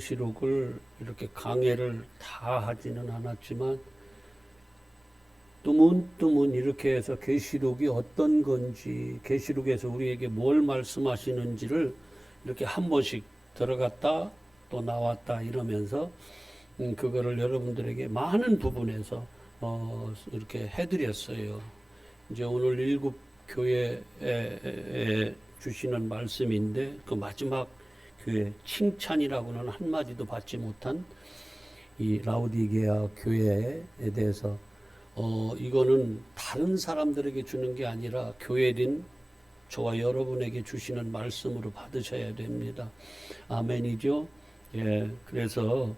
계시록을 이렇게 강해를 다 하지는 않았지만 뜨문뜨문 이렇게 해서 계시록이 어떤 건지, 계시록에서 우리에게 뭘 말씀하시는지를 이렇게 한 번씩 들어갔다 또 나왔다 이러면서 그거를 여러분들에게 많은 부분에서 이렇게 해드렸어요. 이제 오늘 일곱 교회에 주시는 말씀인데 그 마지막 교회 칭찬이라고는 한마디도 받지 못한 이 라우디게아 교회에 대해서 이거는 다른 사람들에게 주는 게 아니라 교회인 저와 여러분에게 주시는 말씀으로 받으셔야 됩니다. 아멘이죠? 예, 그래서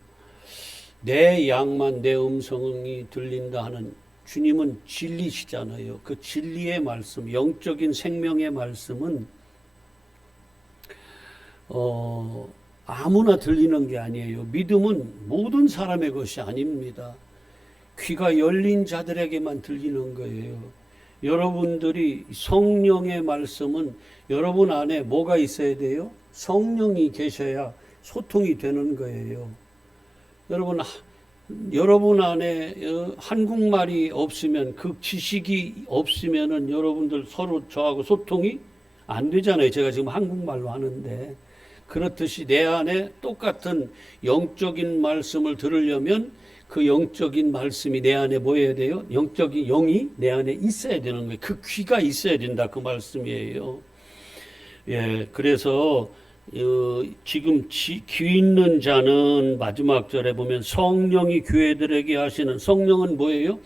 내 양만 내 음성이 들린다 하는 주님은 진리시잖아요. 그 진리의 말씀, 영적인 생명의 말씀은 아무나 들리는 게 아니에요. 믿음은 모든 사람의 것이 아닙니다. 귀가 열린 자들에게만 들리는 거예요. 여러분들이 성령의 말씀은 여러분 안에 뭐가 있어야 돼요? 성령이 계셔야 소통이 되는 거예요. 여러분 안에 한국말이 없으면, 그 지식이 없으면은 여러분들 서로 저하고 소통이 안 되잖아요. 제가 지금 한국말로 하는데. 그렇듯이 내 안에 똑같은 영적인 말씀을 들으려면 그 영적인 말씀이 내 안에 뭐 해야 돼요? 영적인 영이 내 안에 있어야 되는 거예요. 그 귀가 있어야 된다. 그 말씀이에요. 예, 그래서 지금 귀 있는 자는 마지막 절에 보면 성령이 교회들에게 하시는, 성령은 뭐예요?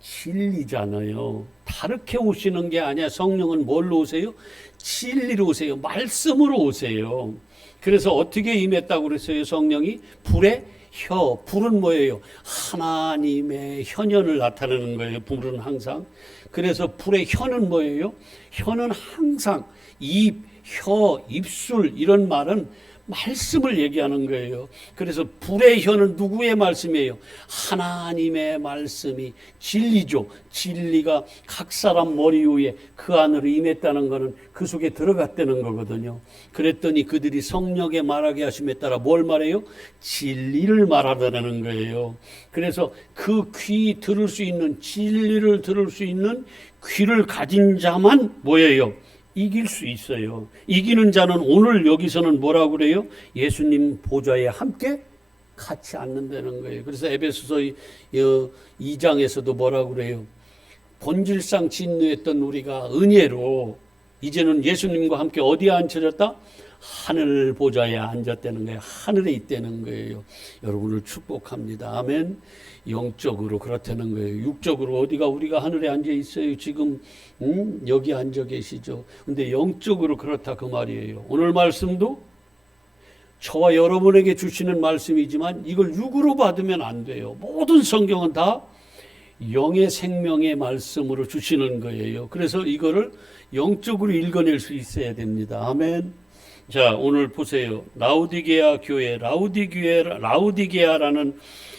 진리잖아요. 다르게 오시는 게 아니야. 성령은 뭘로 오세요? 진리로 오세요. 말씀으로 오세요. 그래서 어떻게 임했다고 그랬어요? 성령이 불의 혀. 불은 뭐예요? 하나님의 현현을 나타내는 거예요. 불은 항상. 그래서 불의 혀는 뭐예요? 혀는 항상 입, 혀, 입술 이런 말은 말씀을 얘기하는 거예요. 그래서 불의 혀는 누구의 말씀이에요? 하나님의 말씀이 진리죠. 진리가 각 사람 머리 위에 그 안으로 임했다는 것은 그 속에 들어갔다는 거거든요. 그랬더니 그들이 성령에 말하게 하심에 따라 뭘 말해요? 진리를 말하다는 거예요. 그래서 그 귀 들을 수 있는, 진리를 들을 수 있는 귀를 가진 자만 뭐예요? 이길 수 있어요. 이기는 자는 오늘 여기서는 뭐라고 그래요? 예수님 보좌에 함께 같이 앉는다는 거예요. 그래서 에베소서 2장에서도 뭐라고 그래요? 본질상 진노했던 우리가 은혜로 이제는 예수님과 함께 어디에 앉혀졌다? 하늘 보좌에 앉았다는 거예요. 하늘에 있다는 거예요. 여러분을 축복합니다. 아멘. 영적으로 그렇다는 거예요. 육적으로 어디가 우리가 하늘에 앉아 있어요. 지금 여기 앉아 계시죠. 근데 영적으로 그렇다 그 말이에요. 오늘 말씀도 저와 여러분에게 주시는 말씀이지만 이걸 육으로 받으면 안 돼요. 모든 성경은 다 영의 생명의 말씀으로 주시는 거예요. 그래서 이거를 영적으로 읽어낼 수 있어야 됩니다. 아멘. 자, 오늘 보세요. 라우디게아 교회, 라우디게아라는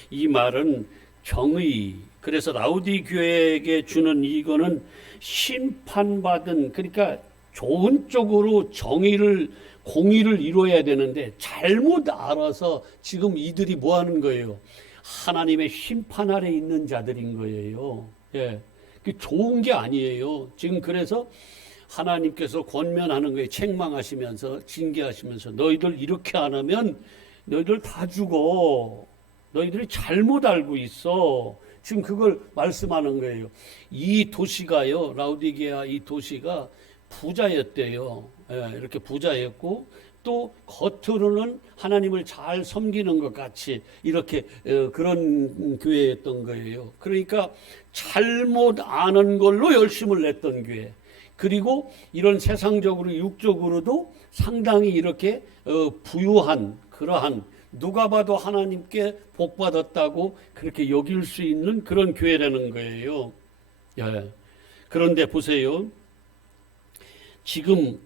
이 말은 정의. 그래서 라우디 교회에게 주는 이거는 심판받은, 그러니까 좋은 쪽으로 공의를 이루어야 되는데 잘못 알아서 지금 이들이 뭐 하는 거예요? 하나님의 심판 아래 있는 자들인 거예요. 예. 그 좋은 게 아니에요. 지금 그래서 하나님께서 권면하는 거예요. 책망하시면서, 징계하시면서 너희들 이렇게 안 하면 너희들 다 죽어. 너희들이 잘못 알고 있어. 지금 그걸 말씀하는 거예요. 이 도시가요, 라우디게아 이 도시가 부자였대요. 예, 이렇게 부자였고 또 겉으로는 하나님을 잘 섬기는 것 같이 이렇게 그런 교회였던 거예요. 그러니까 잘못 아는 걸로 열심을 냈던 교회. 그리고 이런 세상적으로 육적으로도 상당히 이렇게 부유한 그러한, 누가 봐도 하나님께 복받았다고 그렇게 여길 수 있는 그런 교회라는 거예요. 예. 그런데 보세요. 지금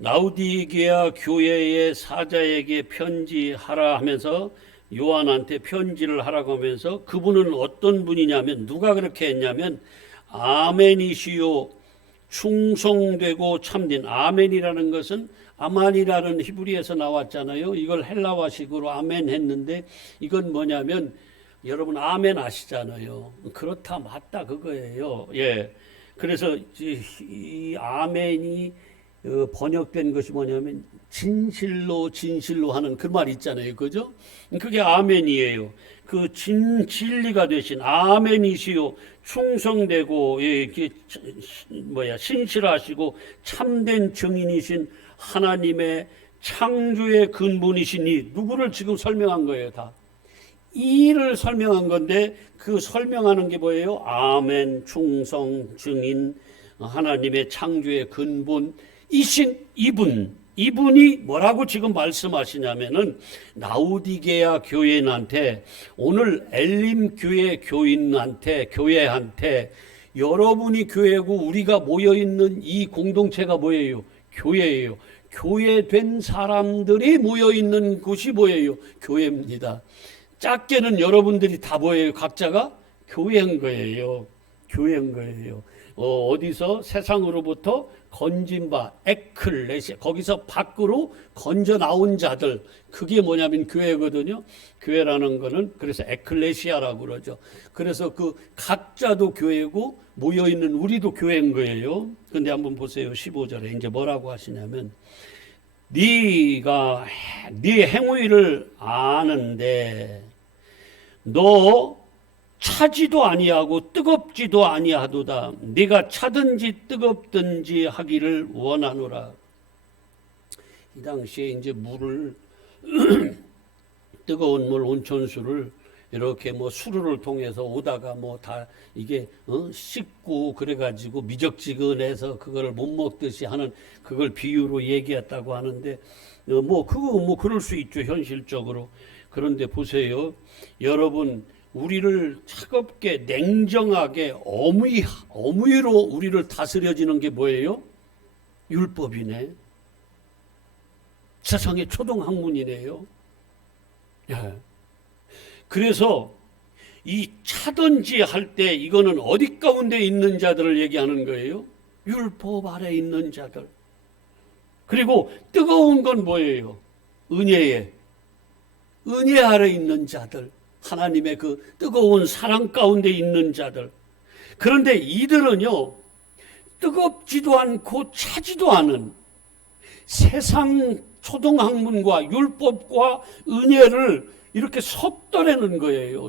라우디게아 교회의 사자에게 편지하라 하면서 요한한테 편지를 하라고 하면서 그분은 어떤 분이냐면, 누가 그렇게 했냐면 아멘이시요 충성되고 참된, 아멘이라는 것은 아만이라는 히브리에서 나왔잖아요. 이걸 헬라화식으로 아멘 했는데 이건 뭐냐면 여러분 아멘 아시잖아요. 그렇다 맞다 그거예요. 예. 그래서 이 아멘이 번역된 것이 뭐냐면 진실로 진실로 하는 그 말 있잖아요. 그죠? 그게 아멘이에요. 그 진리가 되신 아멘이시요 충성되고 예, 신실하시고 참된 증인이신 하나님의 창조의 근본이시니 누구를 지금 설명한 거예요, 다. 이를 설명한 건데 그 설명하는 게 뭐예요? 아멘, 충성, 증인, 하나님의 창조의 근본이신 이분이 뭐라고 지금 말씀하시냐면은 라우디게아 교인한테 오늘 엘림 교회 교회한테 여러분이 교회고 우리가 모여 있는 이 공동체가 뭐예요? 교회예요. 교회된 사람들이 모여 있는 곳이 뭐예요? 교회입니다. 작게는 여러분들이 다 뭐예요? 각자가 교회인 거예요. 교회인 거예요. 어디서 세상으로부터 건진 바 에클레시아 거기서 밖으로 건져 나온 자들 그게 뭐냐면 교회거든요. 교회라는 거는 그래서 에클레시아라고 그러죠. 그래서 그 각자도 교회고 모여 있는 우리도 교회인 거예요. 근데 한번 보세요. 15절에 이제 뭐라고 하시냐면 네가 네 행위를 아는데 너 차지도 아니하고 뜨겁지도 아니하도다. 네가 차든지 뜨겁든지 하기를 원하노라. 이 당시에 이제 물을 뜨거운 물 온천수를 이렇게 뭐 수로를 통해서 오다가 뭐 다 이게 씻고 그래가지고 미적지근해서 그거를 못 먹듯이 하는 그걸 비유로 얘기했다고 하는데 뭐 그거 뭐 그럴 수 있죠 현실적으로. 그런데 보세요, 여러분. 우리를 차갑게 냉정하게 어무이로 우리를 다스려지는 게 뭐예요? 율법이네. 세상의 초등학문이네요. 예. 그래서 이 차든지 할 때 이거는 어디 가운데 있는 자들을 얘기하는 거예요? 율법 아래 있는 자들. 그리고 뜨거운 건 뭐예요? 은혜 아래 있는 자들. 하나님의 그 뜨거운 사랑 가운데 있는 자들. 그런데 이들은요, 뜨겁지도 않고 차지도 않은 세상 초등학문과 율법과 은혜를 이렇게 섞어내는 거예요.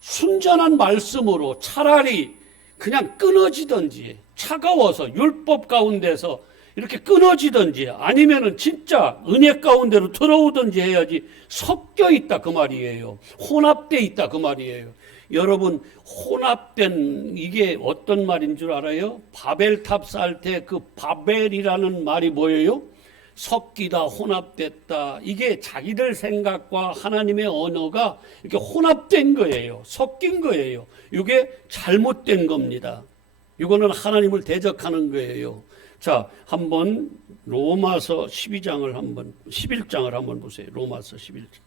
순전한 말씀으로 차라리 그냥 끊어지든지 차가워서 율법 가운데서 이렇게 끊어지든지 아니면은 진짜 은혜 가운데로 들어오든지 해야지 섞여 있다 그 말이에요. 혼합돼 있다 그 말이에요. 여러분 혼합된 이게 어떤 말인 줄 알아요? 바벨탑 쌓을 때 그 바벨이라는 말이 뭐예요? 섞이다 혼합됐다. 이게 자기들 생각과 하나님의 언어가 이렇게 혼합된 거예요. 섞인 거예요. 이게 잘못된 겁니다. 이거는 하나님을 대적하는 거예요. 자, 한번 로마서 11장을 한번 보세요. 로마서 11장.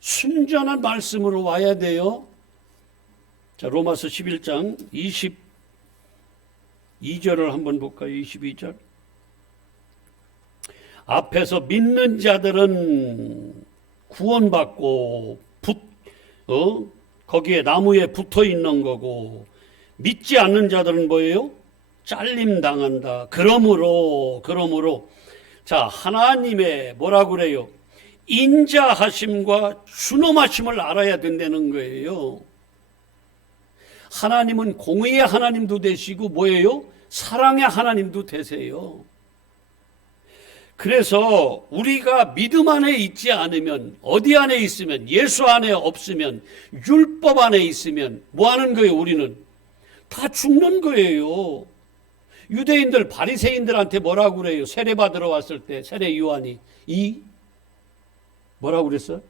순전한 말씀으로 와야 돼요. 자, 로마서 11장 22절을 한번 볼까요? 22절. 앞에서 믿는 자들은 구원받고 거기에 나무에 붙어 있는 거고 믿지 않는 자들은 뭐예요? 잘림 당한다. 그러므로 자, 하나님의 뭐라고 그래요? 인자하심과 준엄하심을 알아야 된다는 거예요. 하나님은 공의의 하나님도 되시고 뭐예요? 사랑의 하나님도 되세요. 그래서 우리가 믿음 안에 있지 않으면, 어디 안에 있으면, 예수 안에 없으면, 율법 안에 있으면 뭐 하는 거예요? 우리는 다 죽는 거예요. 유대인들 바리새인들한테 뭐라고 그래요? 세례 받으러 왔을 때 세례 요한이 뭐라고 그랬어요?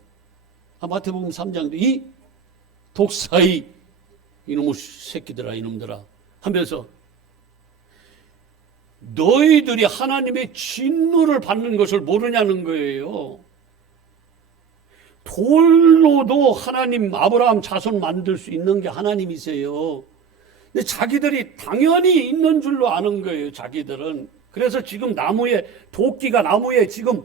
마태복음 3장도 이 독사의 이놈의 새끼들아 이놈들아 하면서 너희들이 하나님의 진노를 받는 것을 모르냐는 거예요. 돌로도 하나님 아브라함 자손 만들 수 있는 게 하나님이세요. 근데 자기들이 당연히 있는 줄로 아는 거예요. 자기들은. 그래서 지금 나무에 도끼가 나무에 지금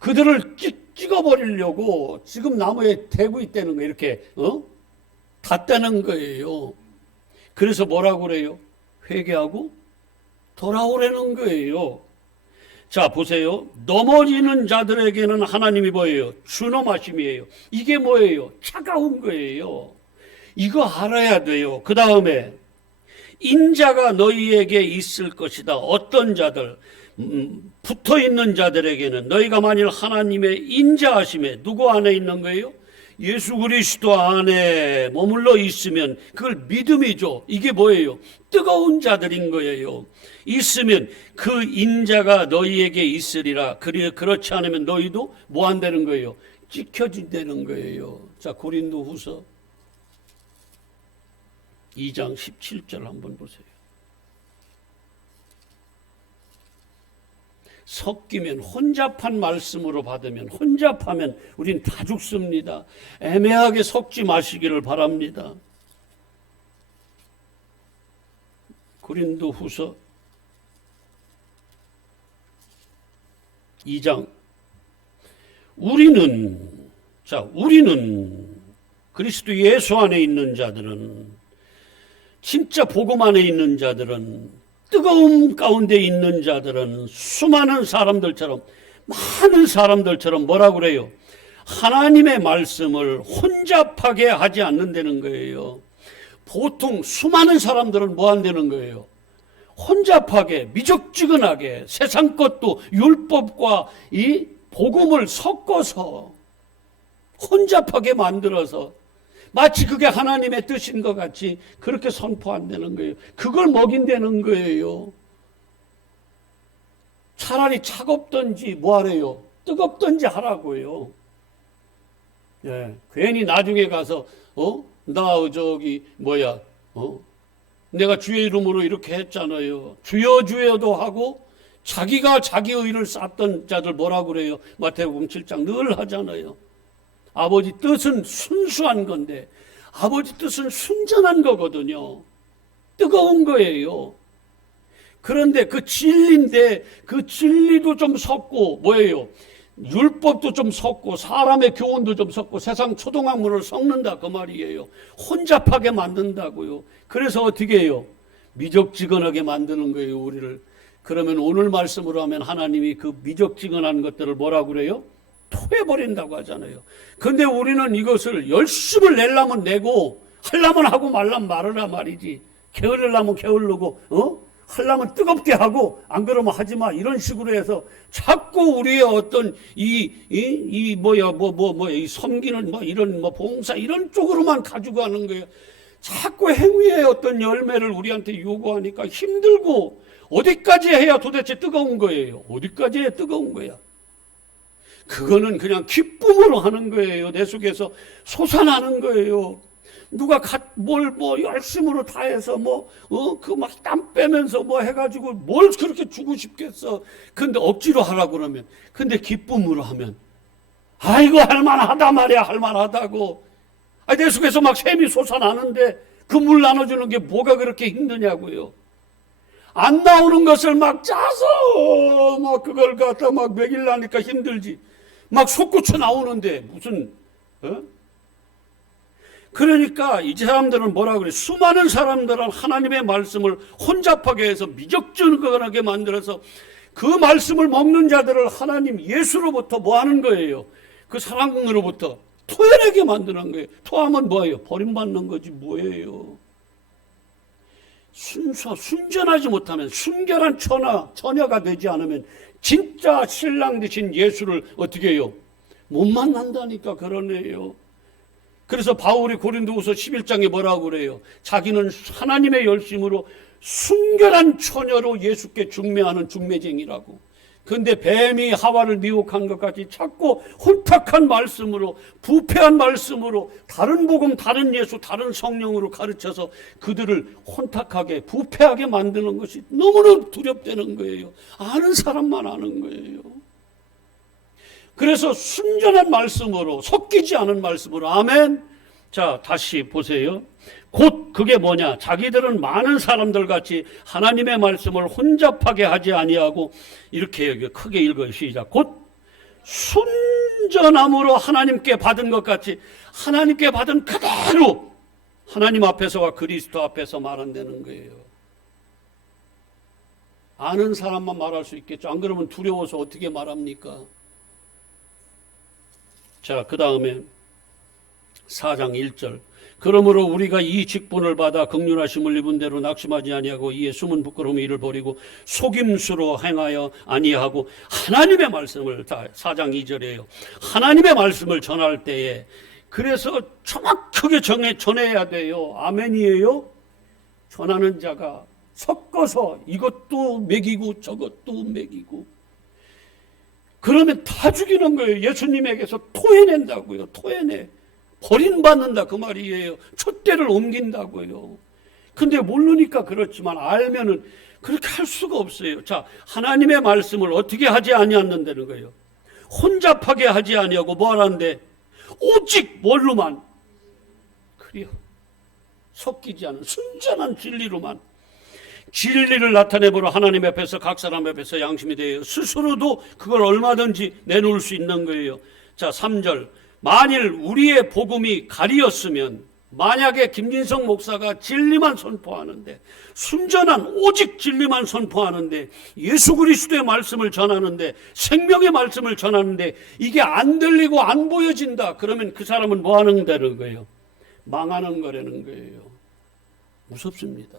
그들을 찍어버리려고 지금 나무에 대고 있다는 거예요. 이렇게 닿다는 거예요. 그래서 뭐라고 그래요? 회개하고 돌아오라는 거예요. 자, 보세요. 넘어지는 자들에게는 하나님이 뭐예요? 준엄하심이에요. 이게 뭐예요? 차가운 거예요. 이거 알아야 돼요. 그 다음에 인자가 너희에게 있을 것이다. 어떤 자들, 붙어있는 자들에게는 너희가 만일 하나님의 인자하심에 누구 안에 있는 거예요? 예수 그리스도 안에 머물러 있으면 그걸 믿음이죠. 이게 뭐예요? 뜨거운 자들인 거예요. 있으면 그 인자가 너희에게 있으리라. 그렇지 않으면 너희도 뭐 한다는 거예요? 찍혀진다는 거예요. 자, 고린도후서 2장 17절 한번 보세요. 섞이면 혼잡한 말씀으로 받으면 혼잡하면 우린 다 죽습니다. 애매하게 섞지 마시기를 바랍니다. 고린도후서 2장 우리는 그리스도 예수 안에 있는 자들은 진짜 복음 안에 있는 자들은 뜨거움 가운데 있는 자들은 수많은 사람들처럼 많은 사람들처럼 뭐라고 그래요? 하나님의 말씀을 혼잡하게 하지 않는다는 거예요. 보통 수많은 사람들은 뭐 한다는 거예요? 혼잡하게 미적지근하게 세상 것도 율법과 이 복음을 섞어서 혼잡하게 만들어서 마치 그게 하나님의 뜻인 것 같이 그렇게 선포한다는 거예요. 그걸 먹인다는 거예요. 차라리 차갑든지 뭐하래요? 뜨겁든지 하라고요. 예, 괜히 나중에 가서 내가 주의 이름으로 이렇게 했잖아요. 주여도 하고 자기가 자기 의를 쌓던 자들 뭐라고 그래요? 마태복음 7장 늘 하잖아요. 아버지 뜻은 순수한 건데 아버지 뜻은 순전한 거거든요. 뜨거운 거예요. 그런데 그 진리인데 그 진리도 좀 섞고 뭐예요? 율법도 좀 섞고 사람의 교훈도 좀 섞고 세상 초등학문을 섞는다 그 말이에요. 혼잡하게 만든다고요. 그래서 어떻게 해요? 미적지근하게 만드는 거예요, 우리를. 그러면 오늘 말씀으로 하면 하나님이 그 미적지근한 것들을 뭐라고 그래요? 토해버린다고 하잖아요. 그런데 우리는 이것을 열심을 내려면 내고 하려면 하고 말라면 말으라 말이지. 게으르려면 게으르고 하려면 뜨겁게 하고 안 그러면 하지 마 이런 식으로 해서 자꾸 우리의 어떤 이 섬기는 이런 봉사 이런 쪽으로만 가지고 가는 거예요. 자꾸 행위의 어떤 열매를 우리한테 요구하니까 힘들고 어디까지 해야 도대체 뜨거운 거예요? 어디까지 해야 뜨거운 거야? 그거는 그냥 기쁨으로 하는 거예요. 내 속에서 솟아나는 거예요. 누가 열심으로 다 해서 그 막 땀 빼면서 해가지고 뭘 그렇게 주고 싶겠어. 근데 억지로 하라고 그러면. 근데 기쁨으로 하면. 아이고, 할만하다 말이야, 할만하다고. 내 속에서 막 샘이 솟아나는데 그 물 나눠주는 게 뭐가 그렇게 힘드냐고요. 안 나오는 것을 막 짜서 그걸 갖다 먹이려니까 힘들지. 막 솟구쳐 나오는데 무슨 그러니까 이 사람들은 뭐라 그래? 수많은 사람들은 하나님의 말씀을 혼잡하게 해서 미적지근하게 만들어서 그 말씀을 먹는 자들을 하나님 예수로부터 뭐 하는 거예요? 그 사랑으로부터 토해내게 만드는 거예요. 토하면 뭐예요? 버림받는 거지 뭐예요? 순전하지 못하면 순결한 처녀가 되지 않으면 진짜 신랑 되신 예수를 어떻게 해요? 못 만난다니까 그러네요. 그래서 바울이 고린도후서 11장에 뭐라고 그래요? 자기는 하나님의 열심으로 순결한 처녀로 예수께 중매하는 중매쟁이라고. 그런데 뱀이 하와를 미혹한 것 같이 자꾸 혼탁한 말씀으로 부패한 말씀으로 다른 복음, 다른 예수, 다른 성령으로 가르쳐서 그들을 혼탁하게 부패하게 만드는 것이 너무나 두렵다는 거예요. 아는 사람만 아는 거예요. 그래서 순전한 말씀으로, 섞이지 않은 말씀으로. 아멘. 자, 다시 보세요. 곧 그게 뭐냐? 자기들은 많은 사람들 같이 하나님의 말씀을 혼잡하게 하지 아니하고, 이렇게 여기 크게 읽어요. 시작. 곧 순전함으로 하나님께 받은 것 같이 하나님께 받은 그대로 하나님 앞에서와 그리스도 앞에서 말한다는 거예요. 아는 사람만 말할 수 있겠죠. 안 그러면 두려워서 어떻게 말합니까? 자, 그 다음에 4장 1절. 그러므로 우리가 이 직분을 받아 긍휼하심을 입은 대로 낙심하지 아니하고 이에 숨은 부끄러움의 일을 버리고 속임수로 행하여 아니하고 하나님의 말씀을, 4장 2절이에요. 하나님의 말씀을 전할 때에 그래서 정확하게 전해야 돼요. 아멘이에요. 전하는 자가 섞어서 이것도 먹이고 저것도 먹이고 그러면 다 죽이는 거예요. 예수님에게서 토해낸다고요. 토해내. 버림받는다 그 말이에요. 촛대를 옮긴다고요. 근데 모르니까 그렇지만 알면은 그렇게 할 수가 없어요. 자, 하나님의 말씀을 어떻게 하지 아니하는다는 거예요. 혼잡하게 하지 아니하고 뭐 하는데 오직 뭘로만 그래요. 섞이지 않은 순전한 진리로만. 진리를 나타내보러 하나님 앞에서 각 사람 앞에서 양심이 되어 스스로도 그걸 얼마든지 내놓을 수 있는 거예요. 자, 3절. 만일 우리의 복음이 가리었으면, 만약에 김진성 목사가 진리만 선포하는데, 순전한 오직 진리만 선포하는데, 예수 그리스도의 말씀을 전하는데, 생명의 말씀을 전하는데 이게 안 들리고 안 보여진다. 그러면 그 사람은 뭐 하는 거예요? 망하는 거라는 거예요. 무섭습니다.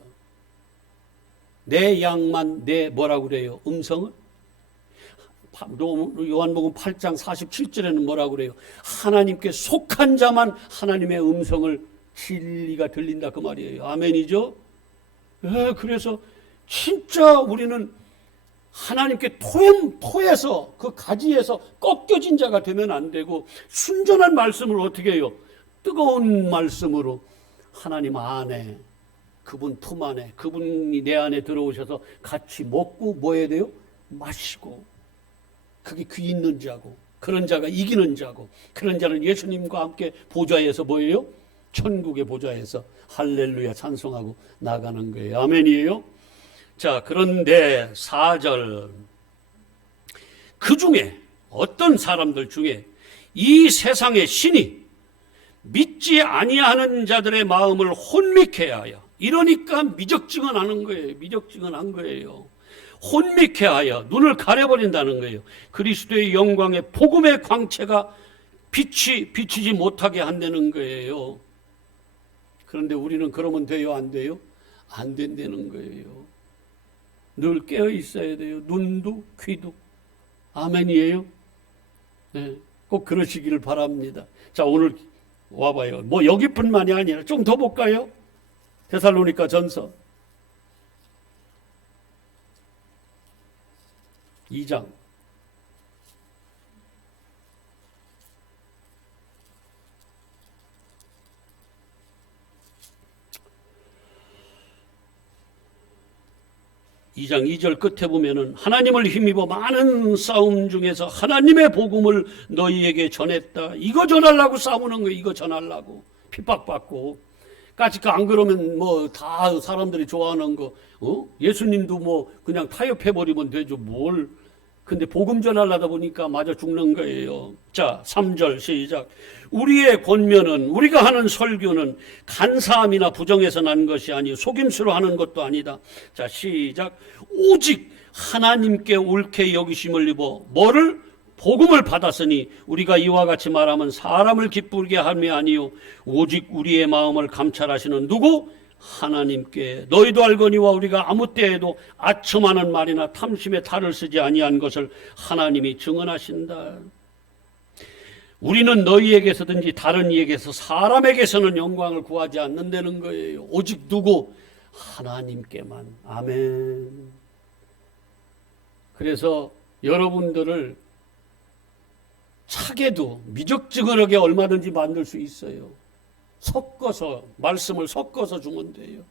내 양만 내 뭐라고 그래요? 음성을? 요한복음 8장 47절에는 뭐라고 그래요? 하나님께 속한 자만 하나님의 음성을 진리가 들린다 그 말이에요. 아멘이죠? 네, 그래서 진짜 우리는 하나님께 토해서 그 가지에서 꺾여진 자가 되면 안 되고 순전한 말씀을 어떻게 해요? 뜨거운 말씀으로 하나님 안에 그분 품 안에 그분이 내 안에 들어오셔서 같이 먹고 뭐 해야 돼요? 마시고. 그게 귀 있는 자고 그런 자가 이기는 자고 그런 자는 예수님과 함께 보좌에서 뭐예요? 천국의 보좌에서 할렐루야 찬송하고 나가는 거예요. 아멘이에요. 자, 그런데 4절. 그 중에 어떤 사람들 중에 이 세상의 신이 믿지 아니하는 자들의 마음을 혼미케 하여, 이러니까 미적증은 하는 거예요. 미적증은 한 거예요. 혼미케 하여 눈을 가려버린다는 거예요. 그리스도의 영광의 복음의 광채가 비치지 못하게 한다는 거예요. 그런데 우리는 그러면 돼요? 안 돼요? 안 된다는 거예요. 늘 깨어 있어야 돼요. 눈도 귀도. 아멘이에요. 네, 꼭 그러시기를 바랍니다. 자, 오늘 와봐요. 뭐 여기뿐만이 아니라 좀 더 볼까요? 데살로니가 전서 2장 2절 끝에 보면은 하나님을 힘입어 많은 싸움 중에서 하나님의 복음을 너희에게 전했다. 이거 전하려고 싸우는 거예요. 이거 전하려고 핍박받고 까짓 거 안 그러면 뭐 다 사람들이 좋아하는 거 예수님도 뭐 그냥 타협해버리면 되죠. 뭘. 근데 복음 전하려다 보니까 맞아 죽는 거예요. 자, 3절 시작. 우리의 권면은, 우리가 하는 설교는 간사함이나 부정에서 난 것이 아니요 속임수로 하는 것도 아니다. 자, 시작. 오직 하나님께 옳게 여기심을 입어 뭐를? 복음을 받았으니 우리가 이와 같이 말하면 사람을 기쁘게 함이 아니요 오직 우리의 마음을 감찰하시는 누구? 하나님께. 너희도 알거니와 우리가 아무 때에도 아첨하는 말이나 탐심에 탈을 쓰지 아니한 것을 하나님이 증언하신다. 우리는 너희에게서든지 다른 이에게서 사람에게서는 영광을 구하지 않는다는 거예요. 오직 누구? 하나님께만. 아멘. 그래서 여러분들을 차게도 미적지근하게 얼마든지 만들 수 있어요. 섞어서, 말씀을 섞어서 주면 돼요.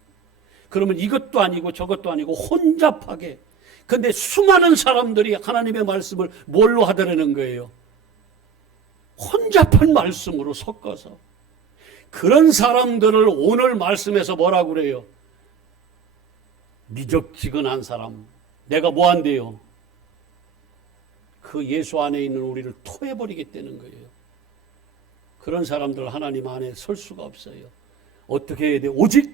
그러면 이것도 아니고 저것도 아니고 혼잡하게. 근데 수많은 사람들이 하나님의 말씀을 뭘로 하더라는 거예요? 혼잡한 말씀으로 섞어서. 그런 사람들을 오늘 말씀에서 뭐라고 그래요? 미적지근한 사람. 내가 뭐 한대요? 그 예수 안에 있는 우리를 토해버리겠다는 거예요. 그런 사람들 하나님 안에 설 수가 없어요. 어떻게 해야 돼? 오직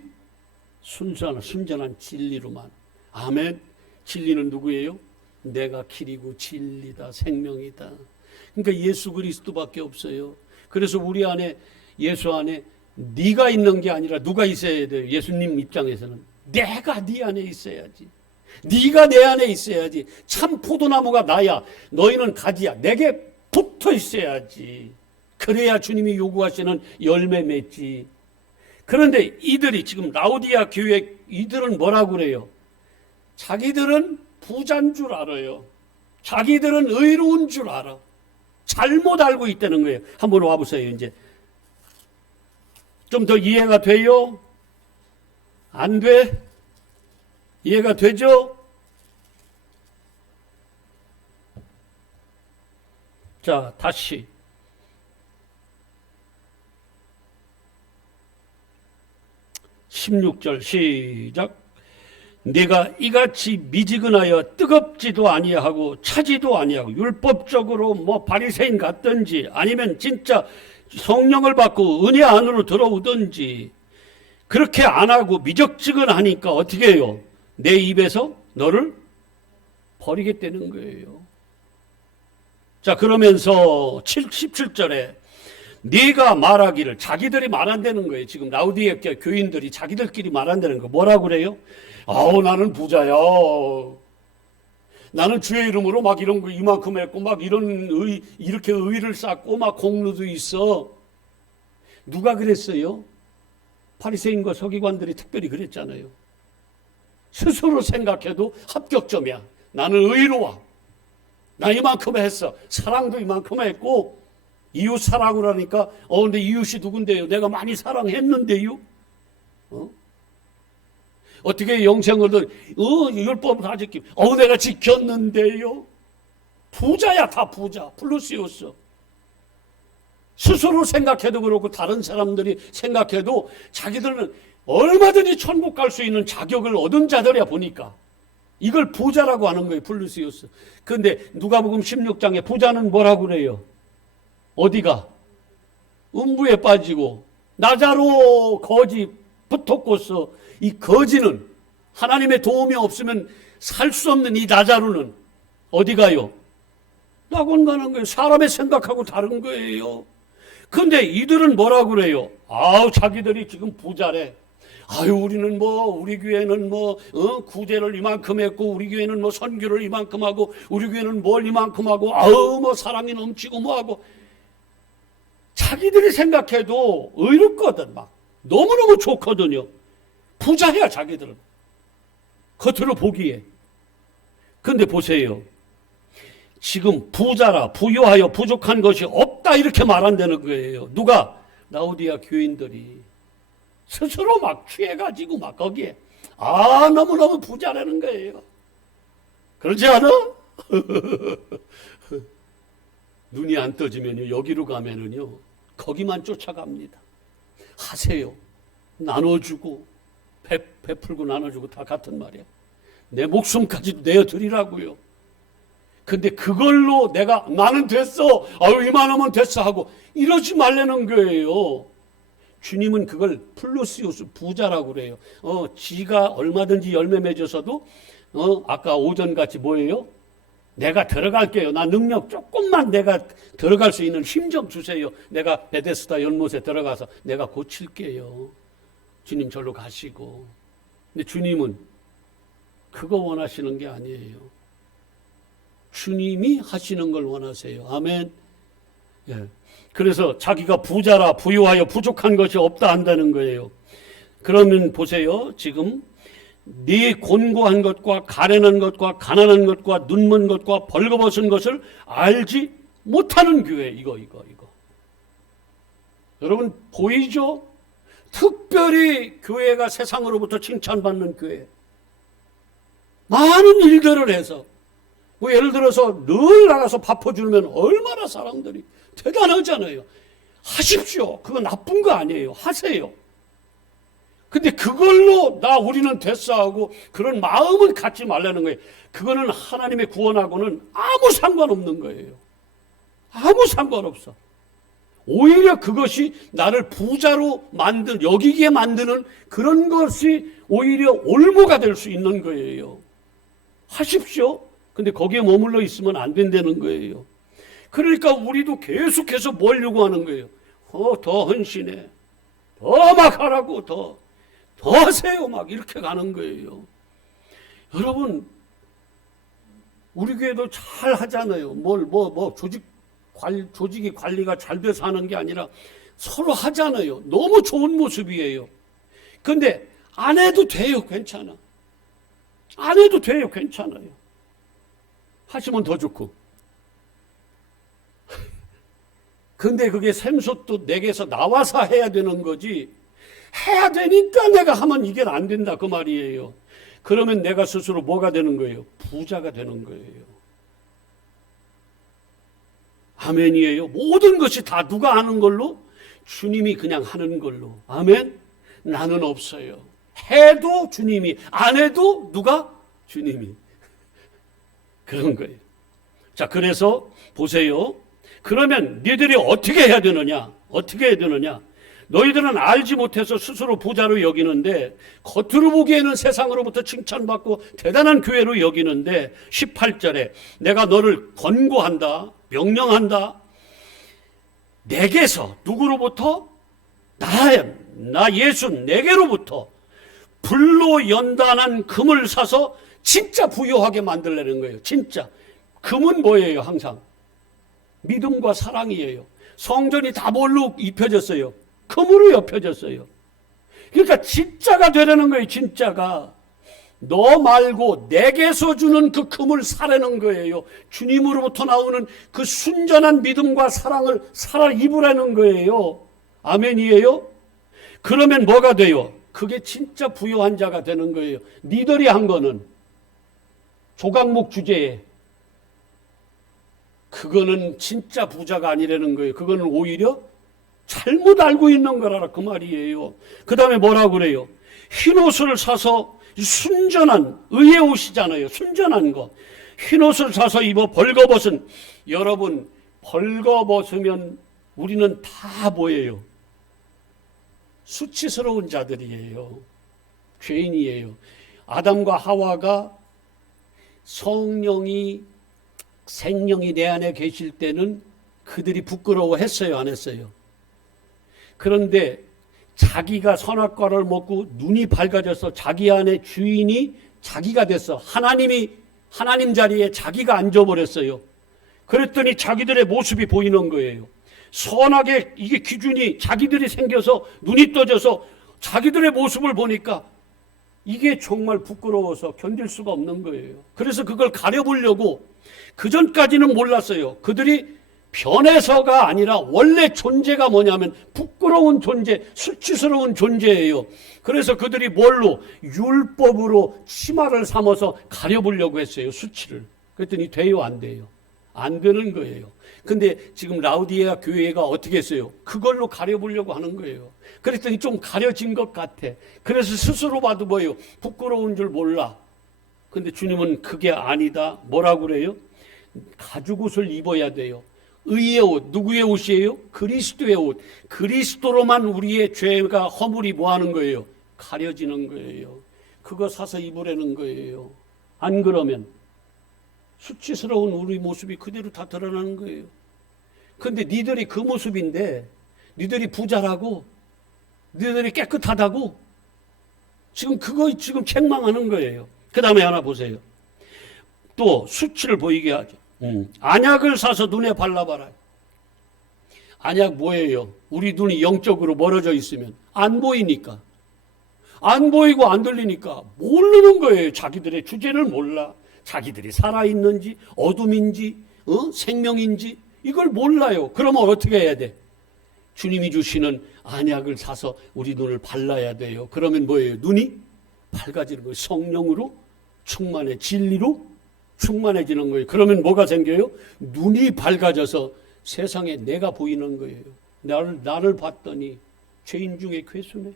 순전한 진리로만. 아멘. 진리는 누구예요? 내가 길이고 진리다, 생명이다. 그러니까 예수 그리스도밖에 없어요. 그래서 우리 안에, 예수 안에 네가 있는 게 아니라 누가 있어야 돼요? 예수님 입장에서는 내가 네 안에 있어야지. 네가 내 안에 있어야지. 참 포도나무가 나야, 너희는 가지야. 내게 붙어 있어야지. 그래야 주님이 요구하시는 열매 맺지. 그런데 이들이 지금 라오디아 교회 이들은 뭐라고 그래요? 자기들은 부자인 줄 알아요. 자기들은 의로운 줄 알아. 잘못 알고 있다는 거예요. 한번 와보세요. 이제 좀 더 이해가 돼요? 안 돼? 이해가 되죠? 자, 다시 16절 시작. 네가 이같이 미지근하여 뜨겁지도 아니하고 차지도 아니하고 율법적으로 뭐 바리새인 같든지 아니면 진짜 성령을 받고 은혜 안으로 들어오든지 그렇게 안 하고 미적지근하니까 어떻게 해요? 내 입에서 너를 버리겠다는 거예요. 자, 그러면서 17절에 네가 말하기를, 자기들이 말한다는 거예요. 지금 라우디에 교인들이 자기들끼리 말한다는 거. 뭐라고 그래요? 아우, 나는 부자야. 나는 주의 이름으로 막 이런 거 이만큼 했고 막 이렇게 의를 쌓고 막 공로도 있어. 누가 그랬어요? 바리새인과 서기관들이 특별히 그랬잖아요. 스스로 생각해도 합격점이야. 나는 의로워. 나 이만큼 했어. 사랑도 이만큼 했고 이웃 사랑을 하니까 근데 이웃이 누군데요? 내가 많이 사랑했는데요. 어떻게 영생을 율법을 다 지키? 내가 지켰는데요. 부자야, 다 부자. 플루시우스. 스스로 생각해도 그렇고 다른 사람들이 생각해도 자기들은 얼마든지 천국 갈 수 있는 자격을 얻은 자들이야 보니까. 이걸 부자라고 하는 거예요, 플루시우스. 그런데 누가복음 16장에 부자는 뭐라고 그래요? 어디가? 음부에 빠지고 나자로 거지 붙었고서 이 거지는 하나님의 도움이 없으면 살 수 없는 이 나자로는 어디 가요? 낙원 가는 거예요. 사람의 생각하고 다른 거예요. 그런데 이들은 뭐라고 그래요? 자기들이 지금 부자래. 우리는 우리 교회는 구제를 이만큼 했고, 우리 교회는 선교를 이만큼 하고, 우리 교회는 뭘 이만큼 하고, 사랑이 넘치고 하고. 자기들이 생각해도 의롭거든, 막. 너무너무 좋거든요. 부자야, 자기들은. 겉으로 보기에. 근데 보세요. 지금 부자라, 부유하여 부족한 것이 없다, 이렇게 말한다는 거예요. 누가? 라오디아 교인들이. 스스로 막 취해가지고 막 거기에. 너무너무 부자라는 거예요. 그렇지 않아? 눈이 안 떠지면요, 여기로 가면은요, 거기만 쫓아갑니다. 하세요. 나눠주고, 베풀고 나눠주고 다 같은 말이야. 내 목숨까지도 내어드리라고요. 근데 그걸로 나는 됐어. 이만하면 됐어 하고 이러지 말라는 거예요. 주님은 그걸 플루시우스 부자라고 그래요. 지가 얼마든지 열매 맺어서도 아까 오전같이 뭐예요? 내가 들어갈게요. 나 능력 조금만 내가 들어갈 수 있는 힘 좀 주세요. 내가 베데스다 연못에 들어가서 내가 고칠게요. 주님 절로 가시고. 근데 주님은 그거 원하시는 게 아니에요. 주님이 하시는 걸 원하세요. 아멘. 예. 그래서 자기가 부자라 부유하여 부족한 것이 없다 한다는 거예요. 그러면 보세요. 지금 네 곤고한 것과 가련한 것과 가난한 것과 눈먼 것과 벌거벗은 것을 알지 못하는 교회. 이거. 여러분 보이죠? 특별히 교회가 세상으로부터 칭찬받는 교회. 많은 일들을 해서 뭐 예를 들어서 늘 나가서 밥 퍼주면 얼마나 사람들이 대단하잖아요. 하십시오. 그거 나쁜 거 아니에요. 하세요. 근데 그걸로 우리는 됐어 하고 그런 마음은 갖지 말라는 거예요. 그거는 하나님의 구원하고는 아무 상관없는 거예요. 아무 상관없어. 오히려 그것이 나를 부자로 여기게 만드는 그런 것이 오히려 올무가 될 수 있는 거예요. 하십시오. 근데 거기에 머물러 있으면 안 된다는 거예요. 그러니까 우리도 계속해서 뭘 요구하는 거예요. 더 헌신해. 더 막 하라고 더 하세요. 막 이렇게 가는 거예요. 여러분, 우리 교회도 잘 하잖아요. 조직이 관리가 잘 돼서 하는 게 아니라 서로 하잖아요. 너무 좋은 모습이에요. 근데 안 해도 돼요. 괜찮아. 안 해도 돼요. 괜찮아요. 하시면 더 좋고. 근데 그게 샘솟도 내게서 나와서 해야 되는 거지. 해야 되니까 내가 하면 이게 안 된다 그 말이에요. 그러면 내가 스스로 뭐가 되는 거예요? 부자가 되는 거예요. 아멘이에요. 모든 것이 다 누가 하는 걸로? 주님이 그냥 하는 걸로. 아멘. 나는 없어요. 해도 주님이, 안 해도 누가? 주님이. 그런 거예요. 자, 그래서 보세요. 그러면 너희들이 어떻게 해야 되느냐? 어떻게 해야 되느냐? 너희들은 알지 못해서 스스로 부자로 여기는데 겉으로 보기에는 세상으로부터 칭찬받고 대단한 교회로 여기는데 18절에 내가 너를 권고한다. 명령한다. 내게서 누구로부터? 나 예수 내게로부터 불로 연단한 금을 사서 진짜 부유하게 만들려는 거예요. 진짜. 금은 뭐예요? 항상 믿음과 사랑이에요. 성전이 다 뭘로 입혀졌어요? 금으로 엽혀졌어요. 그러니까 진짜가 되려는 거예요. 진짜가. 너 말고 내게서 주는 그 금을 사려는 거예요. 주님으로부터 나오는 그 순전한 믿음과 사랑을 살아 입으라는 거예요. 아멘이에요? 그러면 뭐가 돼요? 그게 진짜 부유한 자가 되는 거예요. 니들이 한 거는 조각목 주제에 그거는 진짜 부자가 아니라는 거예요. 그거는 오히려 잘못 알고 있는 거라 그 말이에요. 그 다음에 뭐라고 그래요? 흰옷을 사서 순전한 의의 옷이잖아요. 순전한 거. 흰옷을 사서 입어 벌거벗은, 여러분 벌거벗으면 우리는 다 뭐예요? 수치스러운 자들이에요. 죄인이에요. 아담과 하와가 성령이 생명이 내 안에 계실 때는 그들이 부끄러워했어요? 안 했어요? 그런데 자기가 선악과를 먹고 눈이 밝아져서 자기 안에 주인이 자기가 됐어. 하나님 자리에 자기가 앉아버렸어요. 그랬더니 자기들의 모습이 보이는 거예요. 선악의 이게 기준이 자기들이 생겨서 눈이 떠져서 자기들의 모습을 보니까 이게 정말 부끄러워서 견딜 수가 없는 거예요. 그래서 그걸 가려보려고 그전까지는 몰랐어요. 그들이 변해서가 아니라 원래 존재가 뭐냐면 부끄러운 존재, 수치스러운 존재예요. 그래서 그들이 뭘로? 율법으로 치마를 삼아서 가려보려고 했어요. 수치를. 그랬더니 돼요? 안 돼요? 안 되는 거예요. 근데 지금 라우디게아 교회가 어떻게 했어요? 그걸로 가려보려고 하는 거예요. 그랬더니 좀 가려진 것 같아. 그래서 스스로 봐도 뭐예요? 부끄러운 줄 몰라. 근데 주님은 그게 아니다. 뭐라고 그래요? 가죽옷을 입어야 돼요. 의의 옷, 누구의 옷이에요? 그리스도의 옷. 그리스도로만 우리의 죄가 허물이 뭐하는 거예요? 가려지는 거예요. 그거 사서 입으라는 거예요. 안 그러면 수치스러운 우리 모습이 그대로 다 드러나는 거예요. 근데 니들이 그 모습인데, 니들이 부자라고, 니들이 깨끗하다고, 지금 그거 지금 책망하는 거예요. 그 다음에 하나 보세요. 또 수치를 보이게 하죠. 안약을 사서 눈에 발라봐라. 안약 뭐예요? 우리 눈이 영적으로 멀어져 있으면 안 보이니까. 안 보이고 안 들리니까 모르는 거예요. 자기들의 주제를 몰라. 자기들이 살아있는지 어둠인지 생명인지 이걸 몰라요. 그러면 어떻게 해야 돼? 주님이 주시는 안약을 사서 우리 눈을 발라야 돼요. 그러면 뭐예요? 눈이 밝아지는 거예요. 성령으로 충만해. 진리로 충만해지는 거예요. 그러면 뭐가 생겨요? 눈이 밝아져서 세상에 내가 보이는 거예요. 나를 봤더니 죄인 중에 괴수네.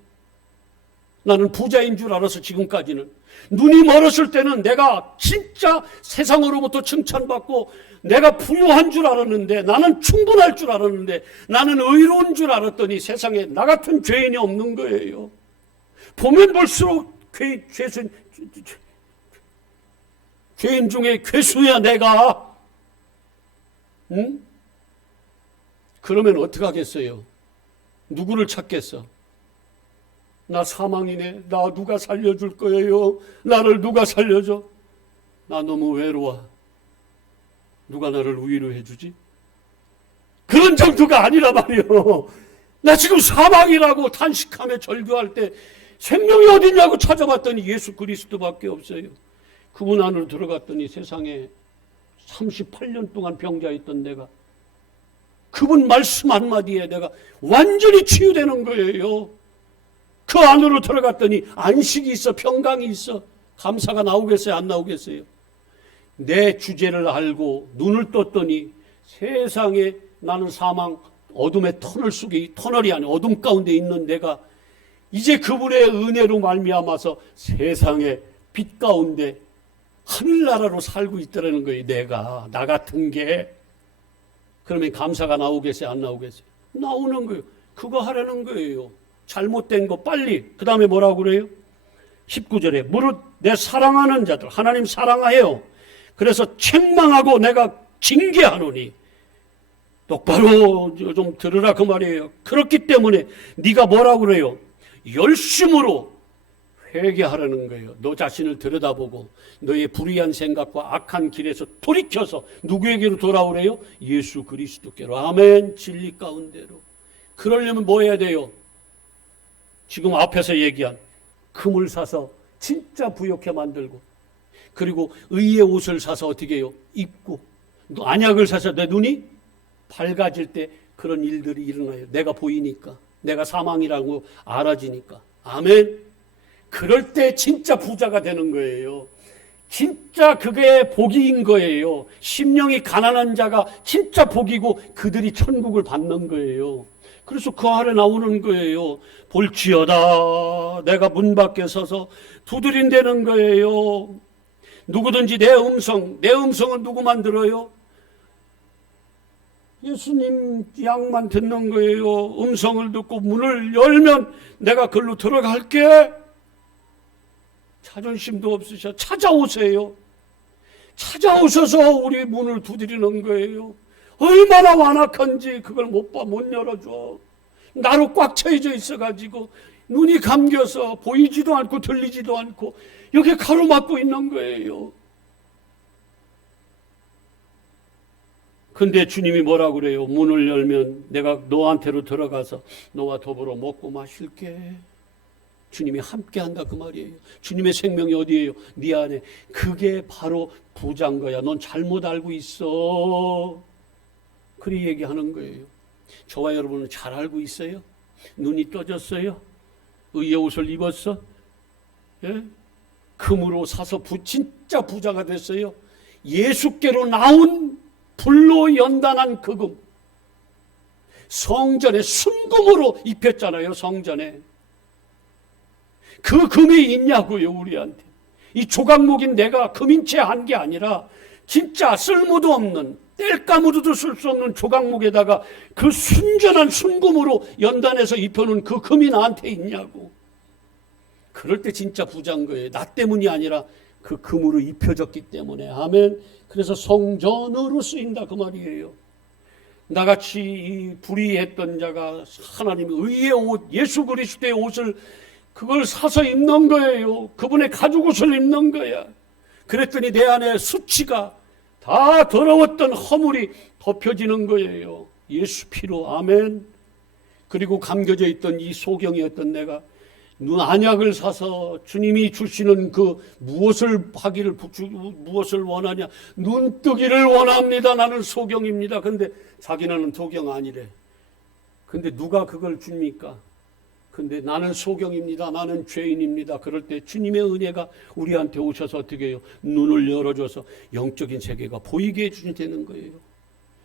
나는 부자인 줄 알아서 지금까지는, 눈이 멀었을 때는 내가 진짜 세상으로부터 칭찬받고 내가 부유한 줄 알았는데, 나는 충분할 줄 알았는데, 나는 의로운 줄 알았더니 세상에 나 같은 죄인이 없는 거예요. 보면 볼수록 죄인 중에 괴수야 내가. 응? 그러면 어떻게 하겠어요? 누구를 찾겠어? 나 사망이네. 나 누가 살려줄 거예요? 나를 누가 살려줘? 나 너무 외로워. 누가 나를 위로해 주지? 그런 정도가 아니라 말이요. 나 지금 사망이라고 탄식하며 절규할 때 생명이 어딨냐고 찾아봤더니 예수 그리스도밖에 없어요. 그분 안으로 들어갔더니 세상에 38년 동안 병자였던 내가, 그분 말씀 한마디에 내가 완전히 치유되는 거예요. 그 안으로 들어갔더니 안식이 있어, 평강이 있어. 감사가 나오겠어요? 안 나오겠어요? 내 주제를 알고 눈을 떴더니 세상에 나는 사망 어둠의 터널 속에, 터널이 아니라 어둠 가운데 있는 내가 이제 그분의 은혜로 말미암아서 세상의 빛 가운데 하늘나라로 살고 있다는 거예요. 내가, 나 같은 게. 그러면 감사가 나오겠어요? 안 나오겠어요? 나오는 거예요. 그거 하라는 거예요. 잘못된 거 빨리. 그 다음에 뭐라고 그래요? 19절에 무릇 내 사랑하는 자들, 하나님 사랑해요. 그래서 책망하고 내가 징계하노니, 똑바로 좀 들으라 그 말이에요. 그렇기 때문에 네가 뭐라고 그래요? 열심으로 회개하라는 거예요. 너 자신을 들여다보고 너의 불의한 생각과 악한 길에서 돌이켜서 누구에게로 돌아오래요? 예수 그리스도께로. 아멘. 진리 가운데로. 그러려면 뭐 해야 돼요? 지금 앞에서 얘기한 금을 사서 진짜 부욕해 만들고, 그리고 의의 옷을 사서 어떻게 해요? 입고, 안약을 사서 내 눈이 밝아질 때 그런 일들이 일어나요. 내가 보이니까, 내가 사망이라고 알아지니까. 아멘. 그럴 때 진짜 부자가 되는 거예요. 진짜 그게 복인 거예요. 심령이 가난한 자가 진짜 복이고 그들이 천국을 받는 거예요. 그래서 그 아래 나오는 거예요. 볼지어다 내가 문 밖에 서서 두드린다는 거예요. 누구든지 내 음성은 누구만 들어요? 예수님 양만 듣는 거예요. 음성을 듣고 문을 열면 내가 글로 들어갈게. 자존심도 없으셔. 찾아오세요. 찾아오셔서 우리 문을 두드리는 거예요. 얼마나 완악한지 그걸 못 열어줘. 나로 꽉 차여져 있어가지고 눈이 감겨서 보이지도 않고 들리지도 않고 여기 가로막고 있는 거예요. 근데 주님이 뭐라고 그래요? 문을 열면 내가 너한테로 들어가서 너와 더불어 먹고 마실게. 주님이 함께한다 그 말이에요. 주님의 생명이 어디예요? 네 안에. 그게 바로 부자인 거야. 넌 잘못 알고 있어. 그리 얘기하는 거예요. 저와 여러분은 잘 알고 있어요? 눈이 떠졌어요? 의의 옷을 입었어? 예? 금으로 사서 진짜 부자가 됐어요? 예수께로 나온 불로 연단한 그 금. 성전에 순금으로 입혔잖아요. 성전에. 그 금이 있냐고요, 우리한테. 이 조각목인 내가 금인 채 한 게 아니라 진짜 쓸모도 없는, 뗄감으로도 쓸 수 없는 조각목에다가 그 순전한 순금으로 연단해서 입혀놓은 그 금이 나한테 있냐고. 그럴 때 진짜 부자인 거예요. 나 때문이 아니라 그 금으로 입혀졌기 때문에. 아멘. 그래서 성전으로 쓰인다 그 말이에요. 나같이 이 불의했던 자가 하나님의 의의 옷, 예수 그리스도의 옷을 그걸 사서 입는 거예요. 그분의 가죽 옷을 입는 거야. 그랬더니 내 안에 수치가 다 더러웠던 허물이 덮여지는 거예요. 예수 피로. 아멘. 그리고 감겨져 있던 이 소경이었던 내가 눈 안약을 사서 주님이 주시는 그 무엇을 원하냐? 눈 뜨기를 원합니다. 나는 소경입니다. 근데 자기는 소경 아니래. 근데 누가 그걸 줍니까? 근데 나는 소경입니다. 나는 죄인입니다. 그럴 때 주님의 은혜가 우리한테 오셔서 어떻게 해요? 눈을 열어줘서 영적인 세계가 보이게 해주시는 거예요.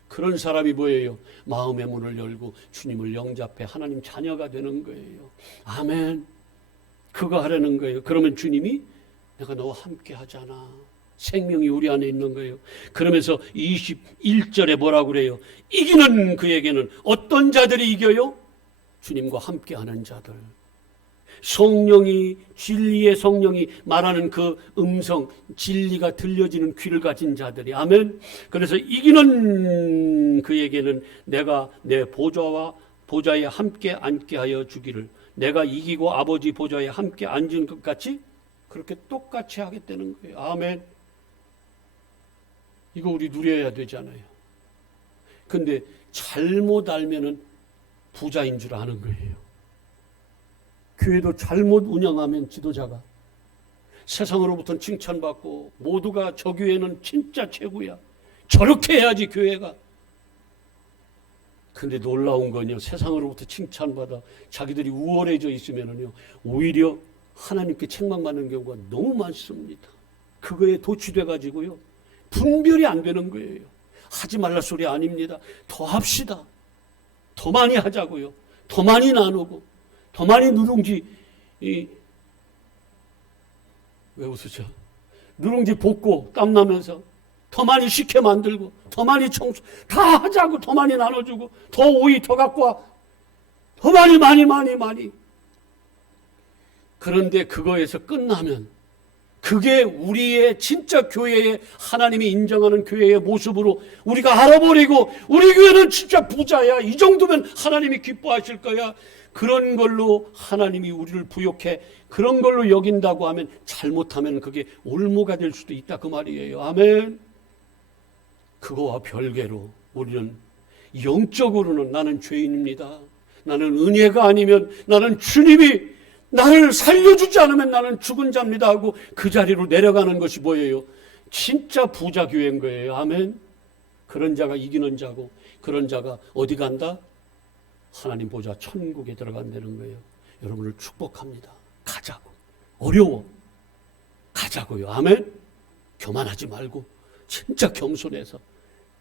그런 사람이 뭐예요? 마음의 문을 열고 주님을 영접해 하나님 자녀가 되는 거예요. 아멘. 그거 하려는 거예요. 그러면 주님이 내가 너와 함께 하잖아. 생명이 우리 안에 있는 거예요. 그러면서 21절에 뭐라고 그래요? 이기는 그에게는 어떤 자들이 이겨요? 주님과 함께하는 자들. 성령이, 진리의 성령이 말하는 그 음성, 진리가 들려지는 귀를 가진 자들이. 아멘. 그래서 이기는 그에게는 내가 내 보좌에 함께 앉게 하여 주기를, 내가 이기고 아버지 보좌에 함께 앉은 것 같이 그렇게 똑같이 하겠다는 거예요. 아멘. 이거 우리 누려야 되잖아요. 근데 잘못 알면은 부자인 줄 아는 거예요. 교회도 잘못 운영하면 지도자가 세상으로부터는 칭찬받고 모두가 저 교회는 진짜 최고야. 저렇게 해야지 교회가. 근데 놀라운 건요, 세상으로부터 칭찬받아 자기들이 우월해져 있으면은요, 오히려 하나님께 책망받는 경우가 너무 많습니다. 그거에 도취돼 가지고요, 분별이 안 되는 거예요. 하지 말라 소리 아닙니다. 더 합시다. 더 많이 하자고요. 더 많이 나누고, 더 많이 누룽지, 왜 웃으죠? 누룽지 볶고 땀나면서 더 많이 식혜 만들고, 더 많이 청소, 다 하자고, 더 많이 나눠주고, 더 오이 더 갖고 와. 더 많이. 그런데 그거에서 끝나면 그게 우리의 진짜 교회의 하나님이 인정하는 교회의 모습으로 우리가 알아버리고 우리 교회는 진짜 부자야. 이 정도면 하나님이 기뻐하실 거야. 그런 걸로 하나님이 우리를 부욕해 그런 걸로 여긴다고 하면 잘못하면 그게 올무가 될 수도 있다 그 말이에요. 아멘. 그거와 별개로 우리는 영적으로는 나는 죄인입니다. 나는 은혜가 아니면 나는 주님이 나를 살려주지 않으면 나는 죽은 자입니다 하고 그 자리로 내려가는 것이 뭐예요? 진짜 부자 교회인 거예요. 아멘. 그런 자가 이기는 자고 그런 자가 어디 간다? 하나님 보좌 천국에 들어간다는 거예요. 여러분을 축복합니다. 가자고. 어려워. 가자고요. 아멘. 교만하지 말고 진짜 겸손해서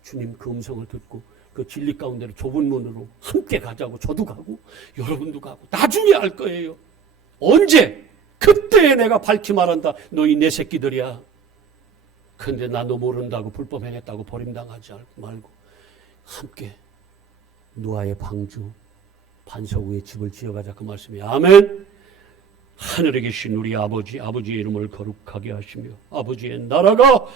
주님 그 음성을 듣고 그 진리 가운데로 좁은 문으로 함께 가자고. 저도 가고 여러분도 가고 나중에 알 거예요. 언제? 그때 내가 밝히 말한다. 너희 내 새끼들이야. 근데 나도 모른다고 불법 행했다고 버림당하지 말고 함께 노아의 방주 반석 위에 집을 지어가자 그 말씀이에요. 아멘. 하늘에 계신 우리 아버지의 이름을 거룩하게 하시며 아버지의 나라가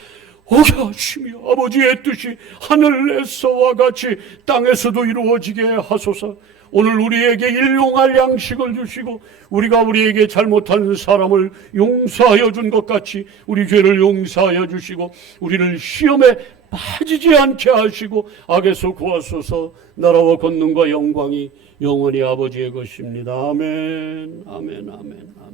오게 하시며 아버지의 뜻이 하늘에서와 같이 땅에서도 이루어지게 하소서. 오늘 우리에게 일용할 양식을 주시고 우리가 우리에게 잘못한 사람을 용서하여 준 것 같이 우리 죄를 용서하여 주시고 우리를 시험에 빠지지 않게 하시고 악에서 구하소서. 나라와 권능과 영광이 영원히 아버지의 것입니다. 아멘. 아멘. 아멘. 아멘.